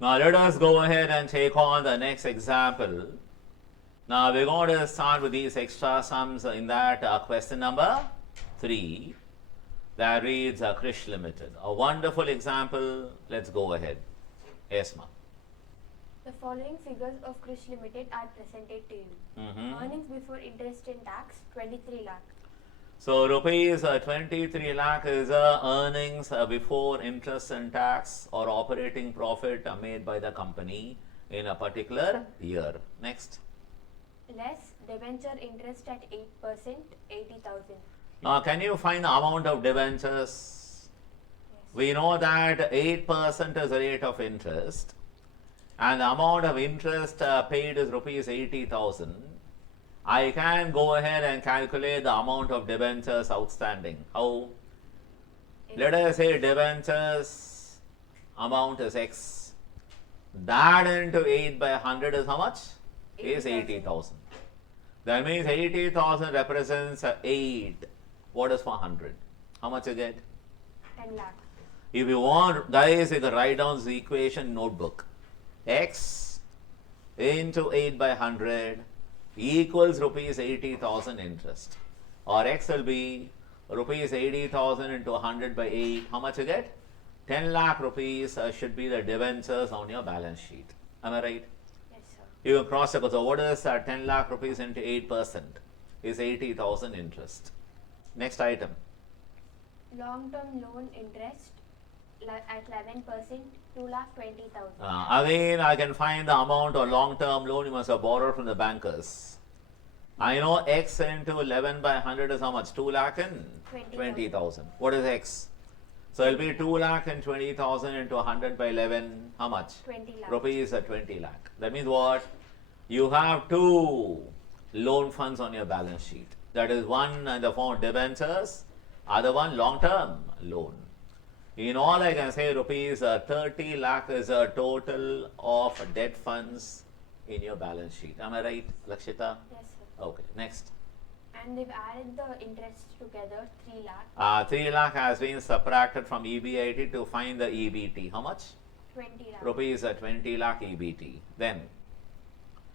Now let us go ahead and take on the next example. Now we're going to start with these extra sums in that question number 3 that reads Krish Limited. A wonderful example. Let's go ahead. Yes, ma'am. The following figures of Krish Limited are presented to you. Earnings before interest and tax 23 lakh. So rupees 23 lakh is earnings before interest and tax or operating profit made by the company in a particular year. Next. Less debenture interest at 8%, 80,000. Now can you find the amount of debentures? Yes. We know that 8% is the rate of interest and the amount of interest paid is rupees 80,000. I can go ahead and calculate the amount of debentures outstanding. How? Let us say debentures amount is X. That into 8 by 100 is how much? Is 80,000. That means 80,000 represents 8. What is for 100? How much you get? 10 lakh. If you want, guys, you can write down the equation notebook. X into 8 by 100 equals rupees 80,000 interest. Or X will be rupees 80,000 into 100 by 8. How much you get? 10 lakh rupees should be the debentures on your balance sheet. Am I right? Yes, sir. You can cross check. So what is 10 lakh rupees into 8%? Is 80,000 interest. Next item. Long-term loan interest at 11%, 2,20,000. Again, I can find the amount of long-term loan you must have borrowed from the bankers. I know X into 11 by 100 is how much? 2 lakh and 20,000. What is X? So it will be 2 lakh and 20,000 into 100 by 11. How much? 20 lakh. Rupees 20 lakh. That means what? You have two loan funds on your balance sheet. That is one in the form of debentures, other one long-term loan. In all, I can say rupees 30 lakh is a total of debt funds in your balance sheet. Am I right, Lakshita? Yes, sir. Okay, next. And they've added the interest together, 3 lakh. 3 lakh has been subtracted from EBIT to find the EBT. How much? 20 lakh. Rupees 20 lakh EBT. Then,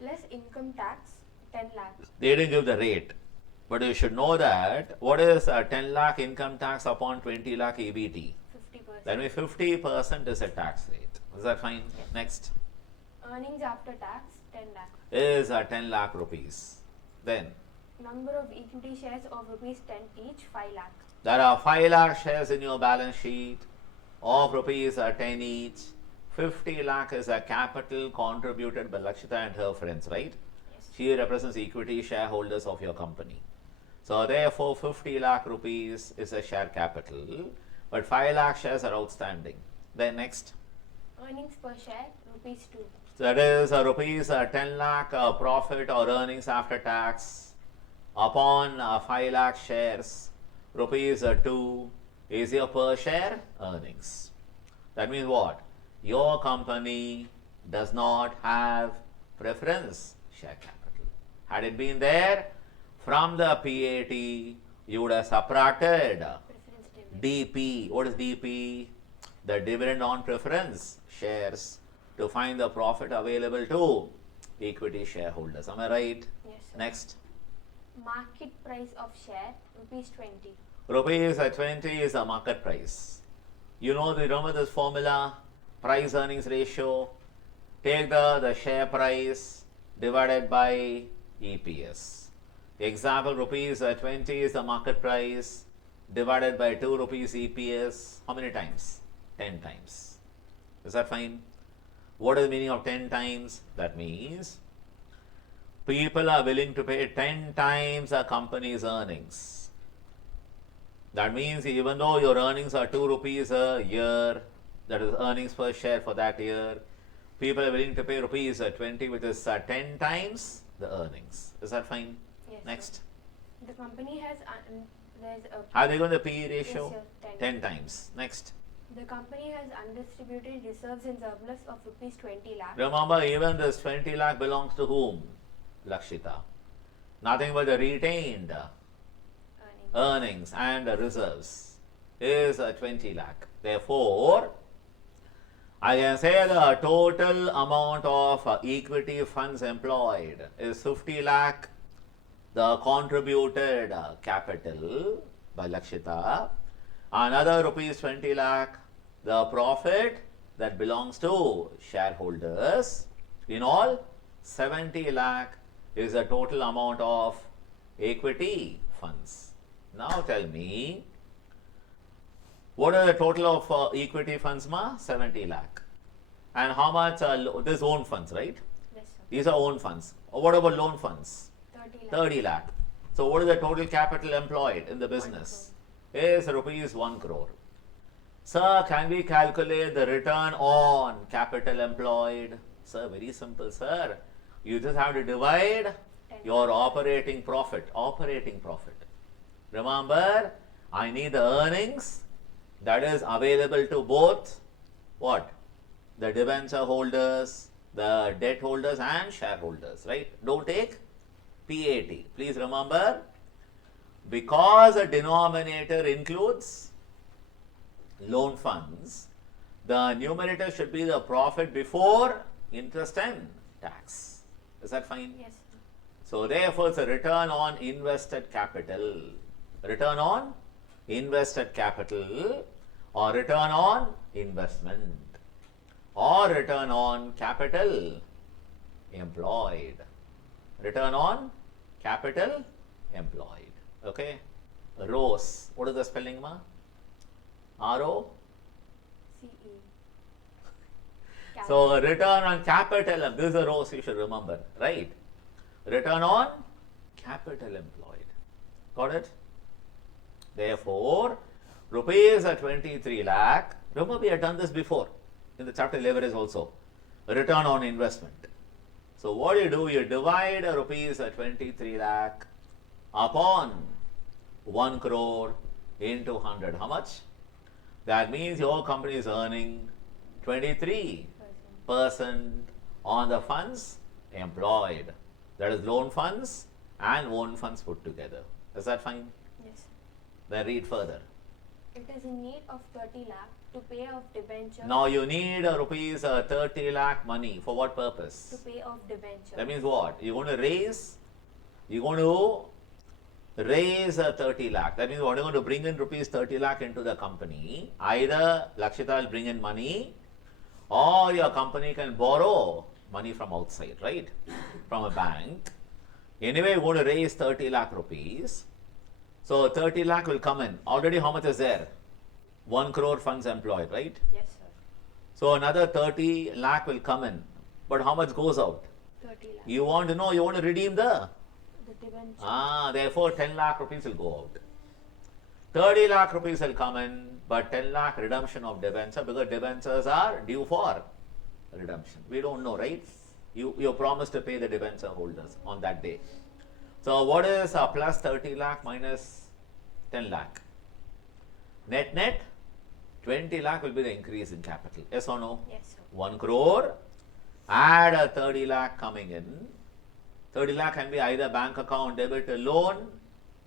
Less income tax, 10 lakh. they didn't give the rate. But you should know that what is 10 lakh income tax upon 20 lakh EBT? 50%. That means 50% is a tax rate. Is that fine? Yes. Next. Earnings after tax, 10 lakh. Is 10 lakh rupees. Then, Number of equity shares of rupees 10 each, 5 lakh. there are 5 lakh shares in your balance sheet of rupees 10 each. 50 lakh is a capital contributed by Lakshita and her friends, right? Yes. She represents equity shareholders of your company. So therefore 50 lakh rupees is a share capital, but 5 lakh shares are outstanding. Then next. Earnings per share, rupees 2. So that is rupees 10 lakh profit or earnings after tax upon 5 lakh shares. Rupees 2 is your per share earnings. That means what? Your company does not have preference share capital. Had it been there, from the PAT, you would have subtracted Preference dividend. DP. What is DP? The dividend on preference shares to find the profit available to equity shareholders. Am I right? Yes, sir. Next. Market price of share, rupees 20. Rupees 20 is the market price. You know, remember this formula? Price earnings ratio. Take the share price divided by EPS. Example, rupees 20 is the market price divided by 2 rupees EPS. How many times? 10 times. Is that fine? What is the meaning of 10 times? That means people are willing to pay 10 times a company's earnings. That means even though your earnings are 2 rupees a year, that is earnings per share for that year, people are willing to pay rupees 20, which is 10 times the earnings. Is that fine? Yes, Next. sir. The company has there's a Are they going to PE ratio? Yes, sir, 10 times. Next. The company has undistributed reserves in surplus of rupees 20 lakh. Remember, even this 20 lakh belongs to whom? Lakshita. Nothing but the retained earnings and reserves is 20 lakh. Therefore, I can say the total amount of equity funds employed is 50 lakh, the contributed capital by Lakshita, another rupees 20 lakh, the profit that belongs to shareholders. In all, 70 lakh is the total amount of equity funds. Now tell me, what are the total of equity funds, ma? 70 lakh. And how much this own funds, right? Yes, sir. These are own funds. What about loan funds? 30 lakh. 30 lakh. So what is the total capital employed in the business? Is rupees 1 crore. Sir, can we calculate the return on capital employed? Sir, very simple, sir. You just have to divide your operating profit. Operating profit. Remember, I need the earnings that is available to both what? The debenture holders, the debt holders and shareholders, right? Don't take PAT. Please remember, because the denominator includes loan funds, the numerator should be the profit before interest and tax. Is that fine? Yes, sir. So therefore, it's a return on invested capital. Return on invested capital or return on investment or return on capital employed. Return on capital employed. Okay. ROCE. What is the spelling, ma? RO? CE. So return on capital, this is a ROCE you should remember, right? Return on capital employed. Got it? Therefore, rupees 23 lakh. Remember, we had done this before in the chapter leverage also. Return on investment. So what do? You divide rupees 23 lakh upon 1 crore into 100. How much? That means your company is earning 23% on the funds employed. That is loan funds and own funds put together. Is that fine? Yes. Then read further. It is in need of 30 lakh to pay off debenture. Now you need rupees 30 lakh money. For what To purpose? pay off debenture. That means what? You're going to raise 30 lakh. That means what? You're going to bring in rupees 30 lakh into the company. Either Lakshita will bring in money or your company can borrow money from outside, right? From a bank. Anyway, you're going to raise 30 lakh rupees. So 30 lakh will come in. Already how much is there? 1 crore funds employed, right? Yes, sir. So another 30 lakh will come in. But how much goes out? 30 lakh. You want to know, you want to redeem the? The debenture. Therefore 10 lakh rupees will go out. 30 lakh rupees will come in, but 10 lakh redemption of debenture because debentures are due for redemption. We don't know, right? You promised to pay the debenture holders on that day. So what is plus 30 lakh minus 10 lakh? Net 20 lakh will be the increase in capital. Yes or no? Yes, sir. 1 crore, add a 30 lakh coming in. 30 lakh can be either bank account debit to loan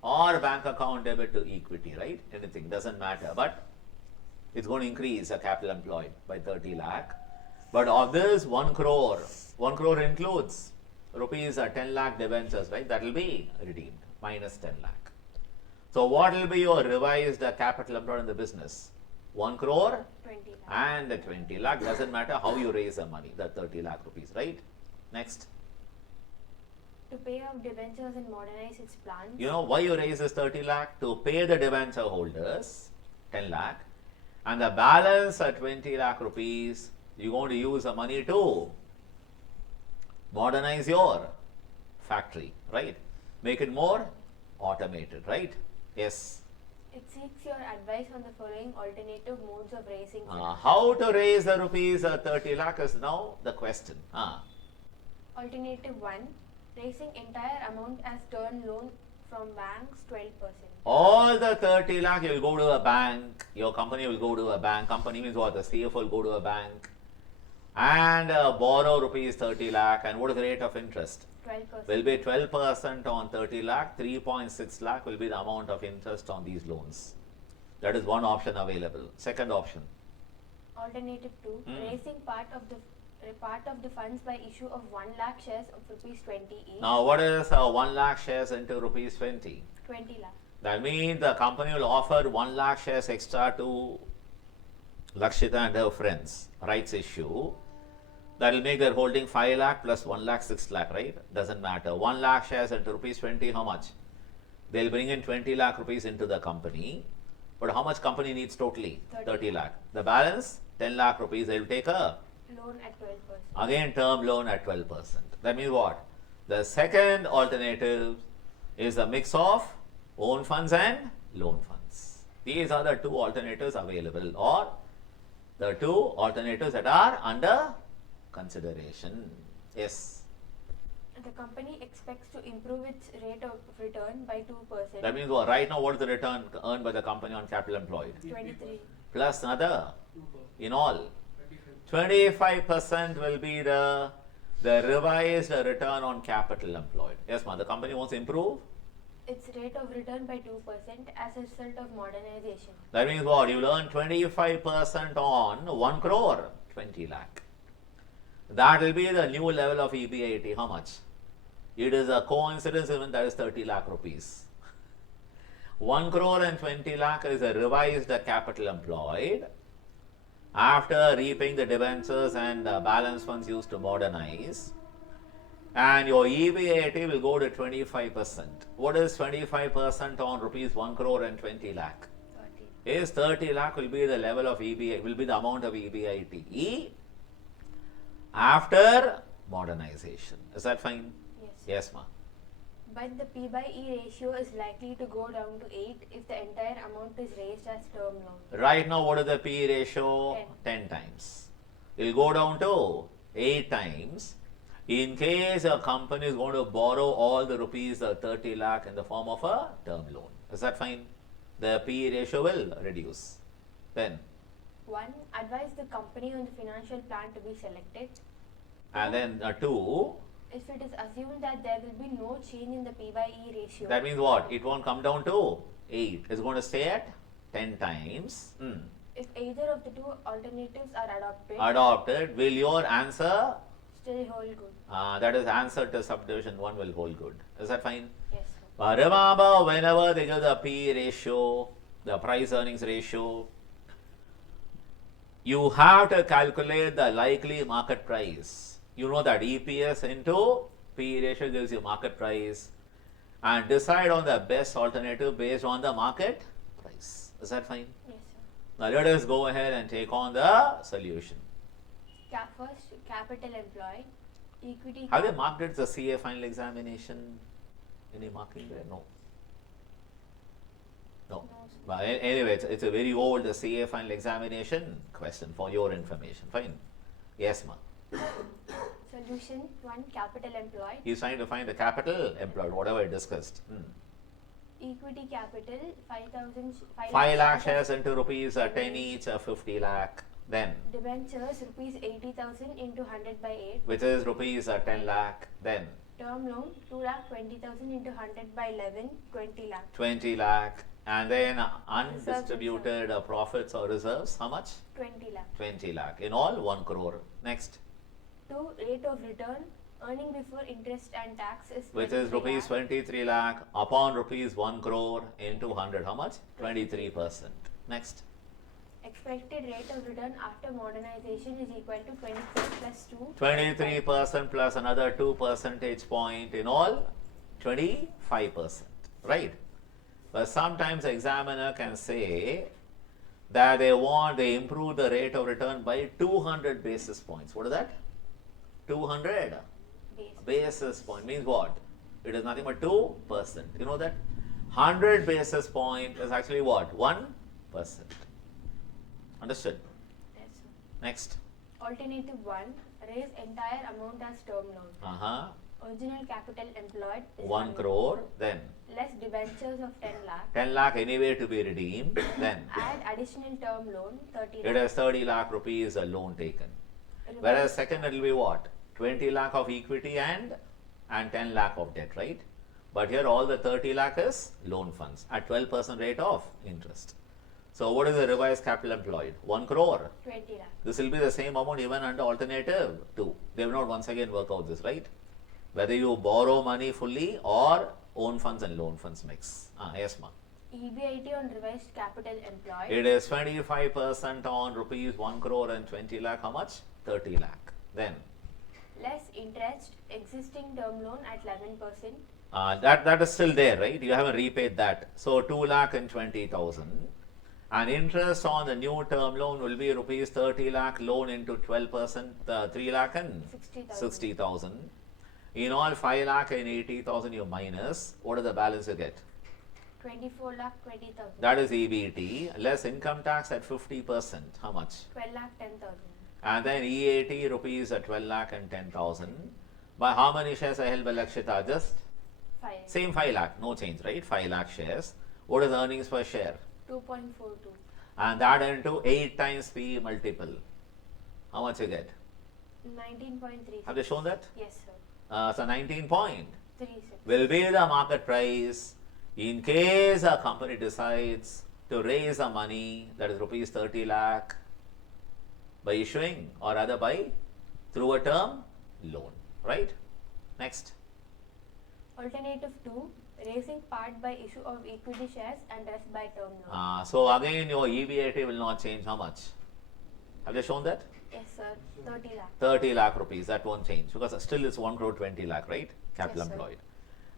or bank account debit to equity, right? Anything, doesn't matter. But it's going to increase the capital employed by 30 lakh. But of this 1 crore includes rupees 10 lakh debentures, right? That will be redeemed minus 10 lakh. So what will be your revised capital employed in the business? 1 crore 20 lakh. and 20 lakh. Doesn't matter how you raise the money, the 30 lakh rupees, right? Next. To pay off debentures and modernize its plants. You know why you raise this 30 lakh? To pay the debenture holders 10 lakh and the balance 20 lakh rupees you're going to use the money to modernize your factory, right? Make it more automated, right? Yes. It seeks your advice on the following alternative modes of raising funds. How to raise the rupees 30 lakh is now the question. Alternative 1. Raising entire amount as term loan from banks 12%. All the 30 lakh you'll go to a bank, your company will go to a bank. Company means what? The CFO will go to a bank and borrow rupees 30 lakh. And what is the rate of interest? 12%. Will be 12% on 30 lakh. 3.6 lakh will be the amount of interest on these loans. That is one option available. Second option. Alternative 2, raising part of the funds by issue of 1 lakh shares of rupees 20 each. Now, what is 1 lakh shares into rupees 20? 20 lakh. That means the company will offer 1 lakh shares extra to Lakshita and her friends. Rights issue. That will make their holding 5 lakh plus 1 lakh 6 lakh, right? Doesn't matter. 1 lakh shares into rupees 20, how much? They'll bring in 20 lakh rupees into the company. But how much company needs totally? 30 lakh. The balance, 10 lakh rupees, they'll take a Loan at 12%. again term loan at 12%. That means what? The second alternative is a mix of own funds and loan funds. These are the two alternatives available, or the two alternatives that are under consideration. Yes. The company expects to improve its rate of return by 2%. That means what? Right now, what is the return earned by the company on capital employed? 23. Plus another, in all, 25% will be the revised return on capital employed. Yes, ma'am. The company wants to improve. Its rate of return by 2% as a result of modernization. That means what? You will earn 25% on 1 crore, 20 lakh. That will be the new level of EBIT. How much? It is a coincidence even that is 30 lakh rupees. 1 crore and 20 lakh is a revised capital employed after repaying the debentures and balance funds used to modernize. And your EBIT will go to 25%. What is 25% on rupees 1 crore and 20 lakh? 30. Is 30 lakh will be the level of EBIT, will be the amount of EBIT after modernization. Is that fine? Yes. Yes, ma'am. But the P by E ratio is likely to go down to 8 if the entire amount is raised as term loan. Right now, what is the P ratio? 10. 10 times. It will go down to 8 times. In case a company is going to borrow all the rupees 30 lakh in the form of a term loan. Is that fine? The P ratio will reduce. Then, 1. Advise the company on the financial plan to be selected. and then 2, If it is assumed that there will be no change in the P by E ratio. that means what? It won't come down to 8. It's going to stay at 10 times. If either of the two alternatives are Adopted, will your answer, still hold good. that is answer to subdivision 1 will hold good. Is that fine? Yes, sir. Remember, whenever they give the P ratio, the price earnings ratio, you have to calculate the likely market price. You know that EPS into P ratio gives you market price, and decide on the best alternative based on the market price. Is that fine? Yes, sir. Now let us go ahead and take on the solution. First, capital employed, equity. Have they marked it as a CA final examination? Any marking there? No. No. No, sir. But anyway, it's a very old CA final examination question for your information. Fine. Yes, ma'am. Solution 1, capital employed. He's trying to find the capital employed, whatever I discussed. Equity capital 5 lakh shares into rupees 10 each, 50 lakh. Then, Debentures rupees 80,000 into 100 by 8. which is rupees 10 lakh. Then, Term loan 2,20,000 into 100 by 11, 20 lakh. 20 lakh. And then undistributed profits or reserves, how much? 20 lakh. 20 lakh. In all, 1 crore. Next, 2, rate of return, earning before interest and tax is which is 23 rupees lakh. 23 lakh upon rupees 1 crore into 100, how much? 23%. Next, Expected rate of return after modernization is equal to 23 plus 2. 23% plus another 2 percentage point, in all 25%, right? But sometimes the examiner can say that they improve the rate of return by 200 basis points. What is that? 200 basis point means what? It is nothing but 2%. You know that? 100 basis point is actually what? 1%. Understood? Yes, sir. Next. Alternative 1, raise entire amount as term loan. Original capital employed is 1 crore. Then less debentures of 10 lakh. 10 lakh anyway to be redeemed. Then Add additional term loan 30 it lakh. is 30 lakh rupees a loan taken. Whereas second it will be what? 20 lakh of equity and 10 lakh of debt, right? But here all the 30 lakh is loan funds at 12% rate of interest. So what is the revised capital employed? 1 crore. 20 lakh. This will be the same amount even under alternative 2. They will not once again work out this, right? Whether you borrow money fully or own funds and loan funds mix. Yes, ma'am. EBIT on revised capital employed. It is 25% on rupees 1 crore and 20 lakh. How much? 30 lakh. Then Less interest, existing term loan at 11%. that is still there, right? You haven't repaid that. So 2 lakh and 20,000. And interest on the new term loan will be rupees 30 lakh loan into 12%, 3 lakh and 60,000. In all 5 lakh and 80,000 you minus. What is the balance you get? 24 lakh 20,000. That is EBT less income tax at 50%. How much? 12 lakh 10,000. And then EAT rupees at 12 lakh and 10,000. By how many shares are held by Lakshita? Just 5. same 5 lakh, no change, right? 5 lakh shares. What is the earnings per share? 2.42. And that into 8 times P multiple. How much you get? 19.36. Have they shown that? Yes, sir. So 19.36 36. will be the market price in case a company decides to raise the money, that is rupees 30 lakh, by issuing or rather by through a term loan, right? Next. Alternative 2, raising part by issue of equity shares and rest by term loan. So again your EBIT will not change. How much? Have they shown that? Yes, sir. 30 lakh. 30 lakh rupees. That won't change because still it's 1 crore 20 lakh, right? Capital Yes, sir. employed.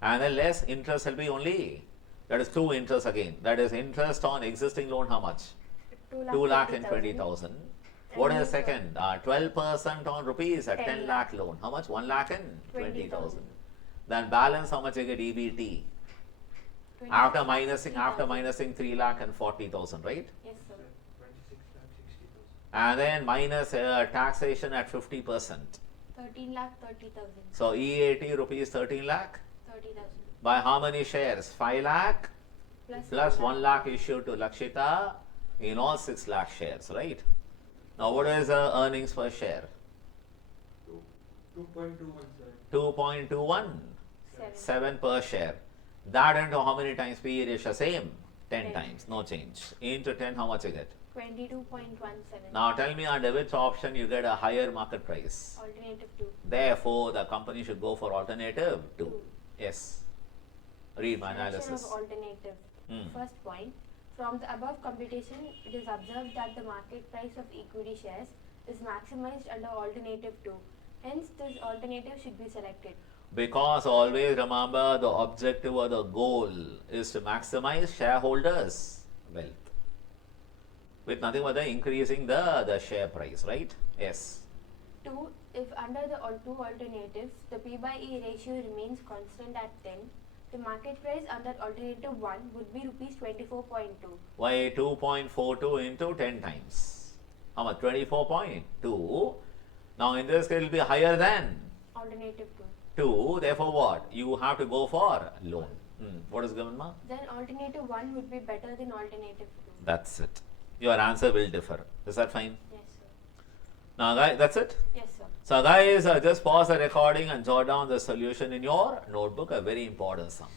And then less interest will be only, that is 2 interest again. That is interest on existing loan. How much? 2 lakh and 20,000. What is the second? 12% on rupees at 10 lakh loan. How much? 1 lakh and 20,000. Then balance how much you get EBT? After minusing 3 lakh and 40,000, right? Yes, sir. 26 lakh 60,000. And then minus taxation at 50%. 13 lakh 30,000. So EAT rupees 13 lakh. 30,000. By how many shares? 5 lakh plus 1 lakh issued to Lakshita in all 6 lakh shares, right? Now what is the earnings per share? 2.21, sir. 2.21. 7 per share. That into how many times P ratio? Same. 10 times. No change. Into 10 how much you get? 22.17. Now tell me under which option you get a higher market price. Alternative 2. Therefore the company should go for alternative 2. Yes. Read my Selection analysis. of alternative. First point. From the above computation, it is observed that the market price of equity shares is maximized under alternative 2. Hence, this alternative should be selected. Because always remember the objective or the goal is to maximize shareholders' wealth with nothing but the increasing the share price, right? Yes. 2. If under the two alternatives, the P by E ratio remains constant at 10, the market price under alternative 1 would be rupees 24.2. Why 2.42 into 10 times? How much? 24.2. Now in this case it will be higher than Alternative 2. Therefore what? You have to go for loan. What is given, ma? 2. Then alternative 1 would be better than alternative 2. That's it. Your answer will differ. Is that fine? Yes, sir. Now guys, that's it. Yes, sir. So guys, just pause the recording and jot down the solution in your notebook, a very important sum.